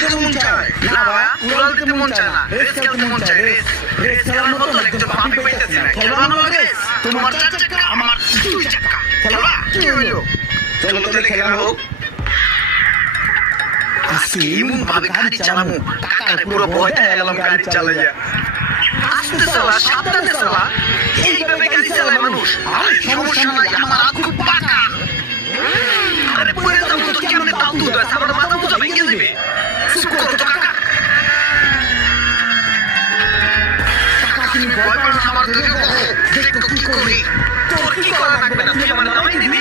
দিতে মন চায় না ভাইয়া, উড়াল দিতে মন চায় না, রেস খেলতে মন চায়। রেস খেলার মতো একটা ভাবি পাইতেছি না। খেলবা না রেস? তোমার 4 চাকা, আমার 2 চাকা। খেলবা? কি হইলো? চলো তাহলে খেলা হোক। আজকে এমন ভাবে গাড়ি চালাবো, কাকারে পুরো ভয়টা গেলাম গাড়ি চালাইয়া। আস্তে চালা, সাবধানে চালা। এইভাবে গাড়ি চালায় মানুষ। আরে সমস্যা নাই, আমার হাত খুব পাকা। আরে পড়ে যাবো তো কেমনে তাও তো দেয়, আমার মাথা মুথা ভেঙে যাবে। চুপ করো তো কাকা। কাকা তুমি ভয় পাও না আমার দিকে, দেখো কি করি। তোর কি করা লাগবে না, তুই আমার নামাই দিবি।